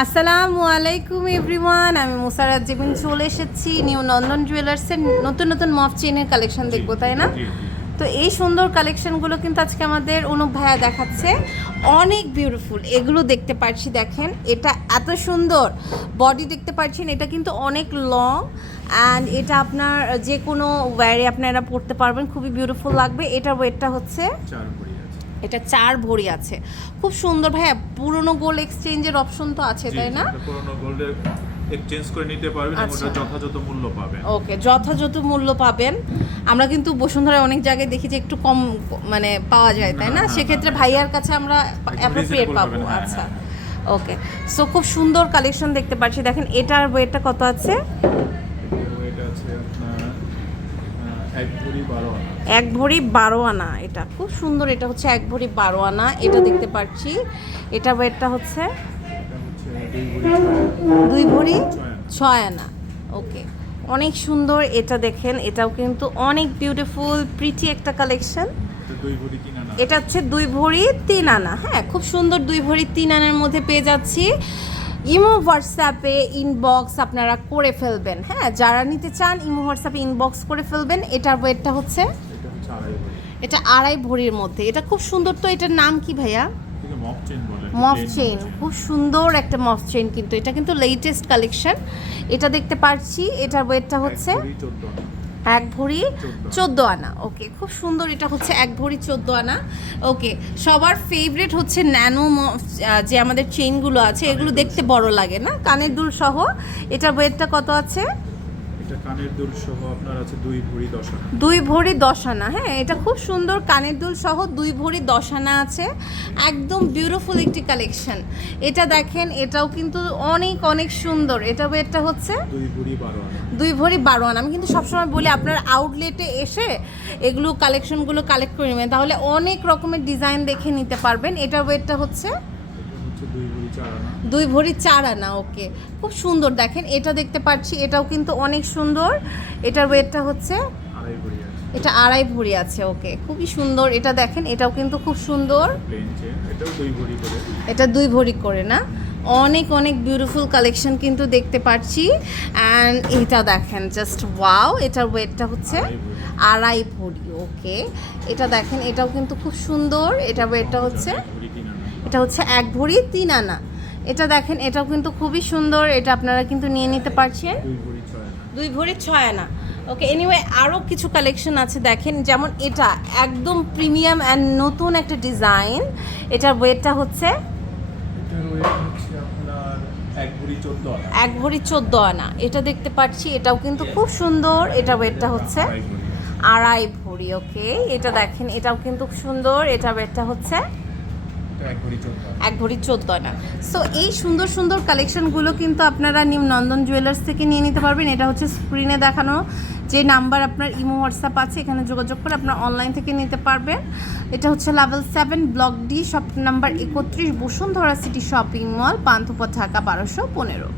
আসসালামু আলাইকুম এভরিওয়ান আমি মুসারাত জিবিন চলে এসেছি নিউ নন্দন জুয়েলার্সের নতুন নতুন মফ চেনের কালেকশন দেখব তাই না। তো এই সুন্দর কালেকশনগুলো কিন্তু আজকে আমাদের অনুপ ভাইয়া দেখাচ্ছে। অনেক বিউটিফুল এগুলো দেখতে পাচ্ছি দেখেন। এটা এত সুন্দর বডি দেখতে পাচ্ছেন এটা কিন্তু অনেক লং অ্যান্ড এটা আপনার যে কোনো ওয়ারে আপনারা পড়তে পারবেন খুবই বিউটিফুল লাগবে। এটার ওয়েটটা হচ্ছে এটা চার ভরি আছে। খুব সুন্দর ভাইয়া পুরনো গোল্ড এক্সচেঞ্জের অপশন তো আছে তাই না? পুরোনো গোল্ডের এক্সচেঞ্জ করে নিতে পারবেন এবং আচ্ছা। যথাযথ মূল্য পাবেন। ওকে যথাযথ মূল্য পাবেন। আমরা কিন্তু বসুন্ধরায় অনেক জায়গায় দেখি যে একটু কম মানে পাওয়া যায় তাই না? হ্যাঁ, সেক্ষেত্রে হ্যাঁ, ভাইয়ার কাছে আমরা অ্যাপ্রোপ্রিয়েট পাবো হ্যাঁ, আচ্ছা। হ্যাঁ, ওকে সো খুব সুন্দর কালেকশন দেখতে পাচ্ছি। দেখেন এটার ওয়েটটা কত আছে? এটা আছে আপনার এক ভরি বারো আনা। এটা। খুব সুন্দর এটা হচ্ছে এক ভরি বারো আনা। এটা দেখতে পাচ্ছি। এটা ওয়েটটা হচ্ছে দুই ভরি ছয় আনা। ওকে। অনেক সুন্দর এটা দেখেন। এটাও কিন্তু অনেক বিউটিফুল প্রিটি একটা কালেকশন এটা হচ্ছে দুই ভরি তিন আনা। হ্যাঁ খুব সুন্দর দুই ভরি তিন আনার মধ্যে পেয়ে যাচ্ছি। ইমো হোয়াটসঅ্যাপে ইনবক্স আপনারা করে ফেলবেন। হ্যাঁ যারা নিতে চান ইমো হোয়াটসঅ্যাপে ইনবক্স করে ফেলবেন। এটার ওয়েটটা হচ্ছে এটা আড়াই ভরির মধ্যে। এটা খুব সুন্দর তো এটার নাম কি ভাইয়া? মফ চেইন খুব সুন্দর একটা মফ চেইন কিন্তু। এটা কিন্তু লেটেস্ট কালেকশন এটা দেখতে পাচ্ছি এটার ওয়েটটা হচ্ছে এক ভরি চোদ্দ আনা। ওকে খুব সুন্দর এটা হচ্ছে এক ভরি চোদ্দ আনা। ওকে সবার ফেভারিট হচ্ছে ন্যানো যে আমাদের চেইনগুলো আছে এগুলো দেখতে বড় লাগে না? কানের দুল সহ। এটা ওয়েটটা কত আছে? এটা কানের দুল সহ আপনার আছে দুই ভরি দশ আনা দুই ভরি দশ আনা হ্যাঁ এটা খুব সুন্দর কানের দুল সহ দুই ভরি দশ আনা আছে। একদম বিউটিফুল একটি কালেকশন এটা দেখেন এটাও কিন্তু অনেক অনেক সুন্দর। এটা ওয়েটটা হচ্ছে দুই ভরি বারো আনা। দুই ভরি বারো আনা। আমি কিন্তু সবসময় বলি আপনার আউটলেটে এসে এগুলো কালেকশনগুলো কালেক্ট করে নেবেন। তাহলে অনেক রকমের ডিজাইন দেখে নিতে পারবেন। এটার ওয়েটটা হচ্ছে দুই ভরি চার আনা। ওকে। খুব সুন্দর দেখেন এটা দেখতে পাচ্ছি এটাও কিন্তু অনেক সুন্দর। এটার ওয়েটটা হচ্ছে এটা আড়াই ভরি আছে ওকে। খুবই সুন্দর এটা দেখেন এটাও কিন্তু খুব সুন্দর। এটা দুই ভরি করে না। অনেক অনেক বিউটিফুল কালেকশন কিন্তু দেখতে পাচ্ছি। অ্যান্ড এটা দেখেন জাস্ট ওয়াও এটার ওয়েটটা হচ্ছে আড়াই ভরি। ওকে। এটা দেখেন এটাও কিন্তু খুব সুন্দর এটা ওয়েটটা হচ্ছে এটা হচ্ছে এক ভরি তিন আনা। এটা দেখেন এটাও কিন্তু খুবই সুন্দর এটা আপনারা কিন্তু নিয়ে নিতে পারছেন। দুই ভরি ছয় আনা। ওকে এনিওয়ে আরও কিছু কালেকশন আছে দেখেন যেমন এটা একদম প্রিমিয়াম অ্যান্ড নতুন একটা ডিজাইন এটার ওয়েটটা হচ্ছে এক ভরি চোদ্দ আনা। এটা দেখতে পাচ্ছি এটাও কিন্তু খুব সুন্দর এটা ওয়েটটা হচ্ছে আড়াই ভরি। আড়াই ভরি ওকে এটা দেখেন এটাও কিন্তু সুন্দর এটা ওয়েটটা হচ্ছে এক ভরি চোদ্দ আনা। সো এই সুন্দর সুন্দর কালেকশনগুলো কিন্তু আপনারা নিউ নন্দন জুয়েলার্স থেকে নিয়ে নিতে পারবেন। এটা হচ্ছে স্ক্রিনে দেখানো যে নাম্বার আপনার ইমো হোয়াটসঅ্যাপ আছে, এখানে যোগাযোগ করে আপনার অনলাইন থেকে নিতে পারবেন। এটা হচ্ছে level seven block D shop number একত্রিশ Bashundhara city shopping mall Panthapath, Dhaka, বারোশো পনেরো।